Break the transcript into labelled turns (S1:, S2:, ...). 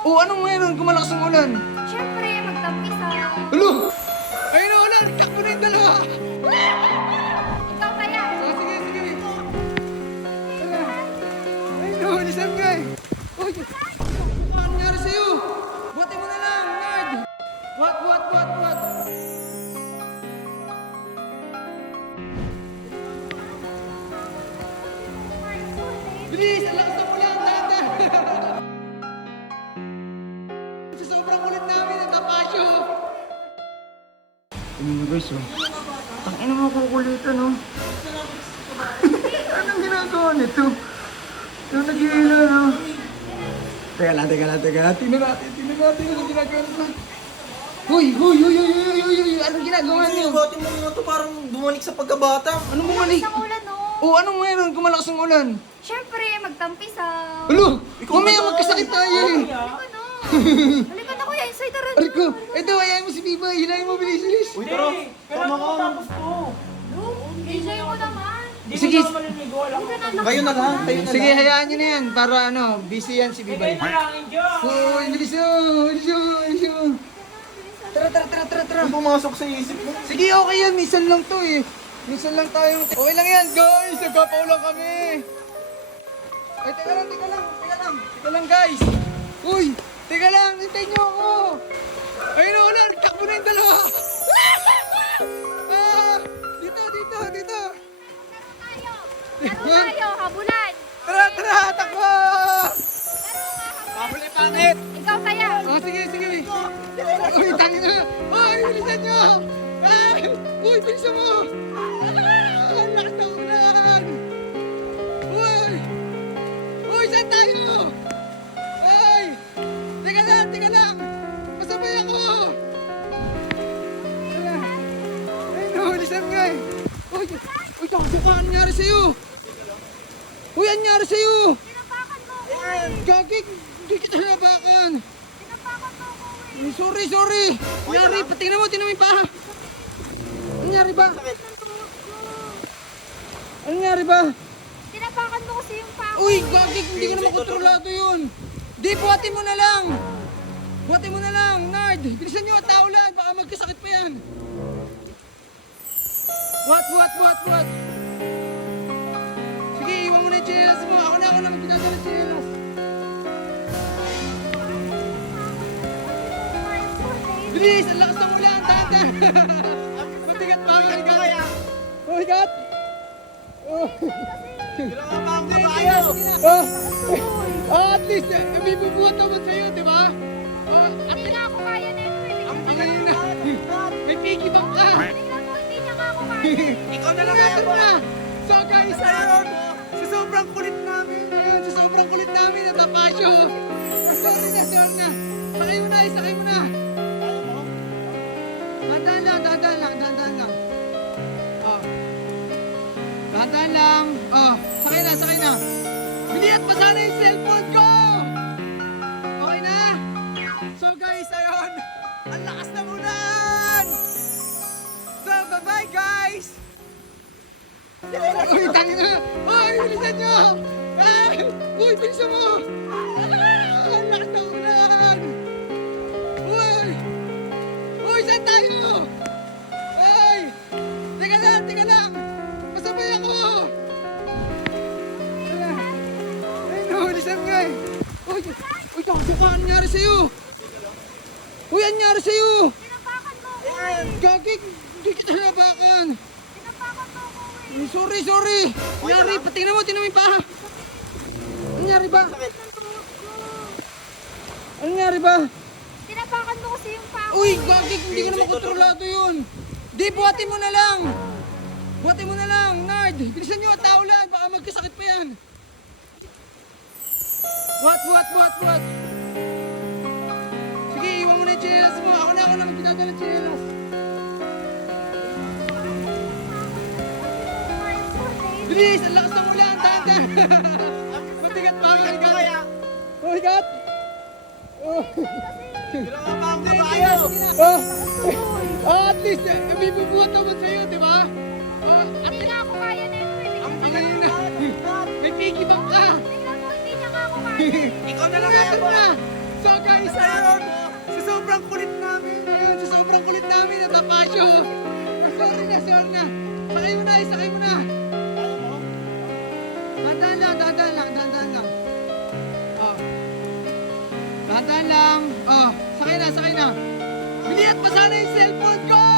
S1: O, anong meron kung malakas ang ulan?
S2: Siyempre, magtampisaw.
S1: Alo! Ayun na ulan! Takbo na yung dalawa!
S2: Ikaw kaya.
S1: Ah, sige, sige. Tara. Ayun na, ulisan nga eh. Uy! Ano nangyari sa'yo? Buti mo na lang, nerd! What? Bilis! Ang lakas ng ulan! Dahan! Sa sobrang kulit namin, nagkapasyo! Ano na guys, oh? Tangina mo kukulitan, oh. Anong ginagawa nito? Yung nag-iila, no? Teka lang. Tingnan natin anong ginagawa nito. Hoy! Anong ginagawa niyo?
S3: Bati mo nga to parang bumalik sa pagkabata.
S1: Anong bumalik?
S2: Isang ulan, no?
S1: O, anong meron kung malakas ang ulan?
S2: Siyempre, magtampisaw.
S1: Alo! Mamaya magkasakit tayo eh!
S2: Halika na. Halika na, kuya. Inside the room.
S1: Ariko! Ito, ayayin mo si Biba. Hilahin mo, bilis.
S3: Uy, tara. Tama ka.
S2: Enjoy mo naman.
S1: Sige,
S2: Halika na.
S3: Kayo na lang. Kayo na
S1: sige,
S3: lang.
S1: hayaan nyo na yan. Para ano, busy yan si Biba. Uy, bilis mo. Tara.
S3: Ang pumasok sa isip mo.
S1: Sige, okay yan. Minsan lang to eh. Minsan lang tayong... Okay lang yan, guys. Nagpapaulang kami. Ay, teka lang, guys. Uy, teka lang. Hintayin nyo ako. Ayun na, wala. Takbo na yung dalawa. Ah, dito.
S2: Laro tayo, habulan.
S1: Tara, takbo. Pabuli pangit.
S2: Ikaw kaya.
S1: Oh, sige. Uy, tangin na. Uy, bilisan nyo. Ay, uy, bilisan mo. Ang lakas ng ulan. Uy, saan tayo? Ay, teka lang. Masabay ako. Ay, nahulisan nga eh. Uy, takbo ka. Anong nangyari sa'yo?
S2: Tinapakan mo ko eh.
S1: Gagig, hindi kita nabakan.
S2: Tinapakan mo ko eh.
S1: Ay, sorry. Nangyari, tingnan mo yung paa. Ano nangyari ba?
S2: Tinapakan mo kasi yung pako.
S1: Uy, gagig, hindi ko na makontrolado yun. Di, buhatin mo na lang, nerd. Bilisan nyo, tao lang, baka magkasakit pa yan. What? Sige, iwan mo na yung chinelas mo. Ako na magdadala ng chinelas. Bilis, ang lakas ng ulan, dahan. Matigat pa, Oh my God. At least, may bubuhat naman sa'yo, di ba?
S2: Hindi nga ako kaya na ito eh.
S1: Ang pagayin na. May piggy bank ka.
S2: Tingnan mo, hindi niya nga ako kaya.
S3: Ikaw na lang
S1: Kaya
S3: kaya mo.
S1: na. So guys, sa sobrang kulit namin, natapasyo. Sorry na. Sakay mo na. Dahan-dahan lang. Oh. Dahan-dahan lang. Oh, sakay na. Binihat pa sana yung cellphone ko. Okay na? So guys, ayun. Ang lakas ng ulan. So, bye-bye guys. Uy, tangin na. Uy, bilisan nyo. Ay, uy, bilisan mo. Ang lakas ng ulan. Uy, saan tayo? Ay, teka lang. Masabay ako. Ay, nahulisan nga eh. Uy, takbo ka. Anong nangyari sa'yo?
S2: Tinapakan mo ko eh.
S1: Gagig, hindi kita nabakan.
S2: Tinapakan mo ko eh.
S1: Ay, sorry. Nangyari, tingnan mo yung paa. Ano nangyari ba?
S2: Tinapakan mo kasi yung pako.
S1: Uy, gagig, hindi ko na makontrolado yun. Di, buhatin mo na lang, nerd. Bilisan nyo, tao lang, baka magkasakit pa yan. What? Sige, iwan mo na yung chinelas mo. Ako na magdadala ng chinelas. Bilis, ang lakas ng ulan, dahan. Matigat pa, oh my God.
S3: Ang kabayo.
S1: At least, may bubuhat naman sa'yo, di ba?
S2: Hindi nga ako kaya na ito eh.
S1: Ang pagayin na. May piggy bank ka.
S2: Tingnan mo, hindi niya nga ako kaya.
S3: Ikaw na lang kaya mo.
S1: So guys, guys, sakay mo na.
S3: Kaya mo?
S1: Dahan-dahan lang, dahan-dahan lang, dahan-dahan lang. Oh. Dahan-dahan lang. Oh, sakay na, sakay na. Bilihan pa sana yung cellphone ko!